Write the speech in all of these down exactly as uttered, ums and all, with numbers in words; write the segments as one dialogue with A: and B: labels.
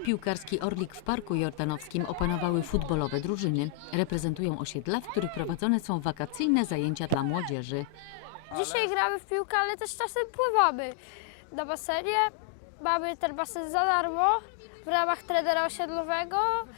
A: Piłkarski Orlik w Parku Jordanowskim opanowały futbolowe drużyny. Reprezentują osiedla, w których prowadzone są wakacyjne zajęcia dla młodzieży.
B: Dzisiaj gramy w piłkę, ale też czasem pływamy na basenie. Mamy ten basen za darmo w ramach trenera osiedlowego.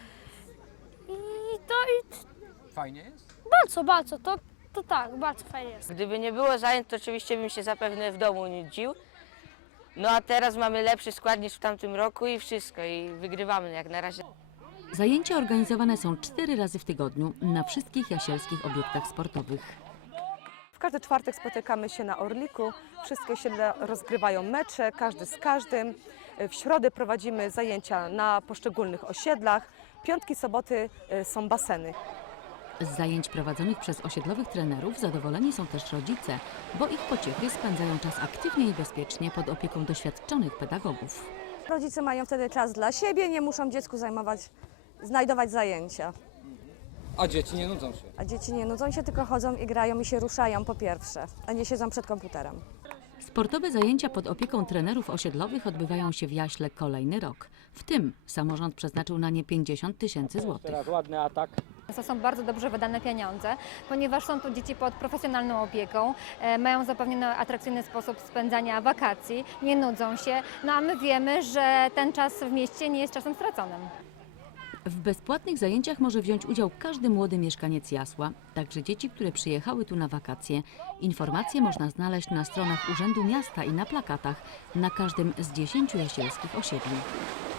B: I to i
C: Fajnie jest?
B: bardzo, bardzo, to, to tak, bardzo fajnie jest.
D: Gdyby nie było zajęć, to oczywiście bym się zapewne w domu nudził. No a teraz mamy lepszy skład niż w tamtym roku i wszystko, i wygrywamy jak na razie.
A: Zajęcia organizowane są cztery razy w tygodniu na wszystkich jasielskich obiektach sportowych.
E: W każdy czwartek spotykamy się na Orliku, wszystkie osiedla rozgrywają mecze, każdy z każdym. W środę prowadzimy zajęcia na poszczególnych osiedlach, piątki, soboty są baseny.
A: Z zajęć prowadzonych przez osiedlowych trenerów zadowoleni są też rodzice, bo ich pociechy spędzają czas aktywnie i bezpiecznie pod opieką doświadczonych pedagogów.
F: Rodzice mają wtedy czas dla siebie, nie muszą dziecku zajmować, znajdować zajęcia.
C: A dzieci nie nudzą się.
F: A dzieci nie nudzą się, tylko chodzą i grają i się ruszają po pierwsze, a nie siedzą przed komputerem.
A: Sportowe zajęcia pod opieką trenerów osiedlowych odbywają się w Jaśle kolejny rok. W tym samorząd przeznaczył na nie pięćdziesiąt tysięcy złotych.
G: Teraz ładny atak.
H: To są bardzo dobrze wydane pieniądze, ponieważ są to dzieci pod profesjonalną opieką, e, mają zapewniony atrakcyjny sposób spędzania wakacji, nie nudzą się, no a my wiemy, że ten czas w mieście nie jest czasem straconym.
A: W bezpłatnych zajęciach może wziąć udział każdy młody mieszkaniec Jasła, także dzieci, które przyjechały tu na wakacje. Informacje można znaleźć na stronach Urzędu Miasta i na plakatach na każdym z dziesięciu jasielskich osiedli.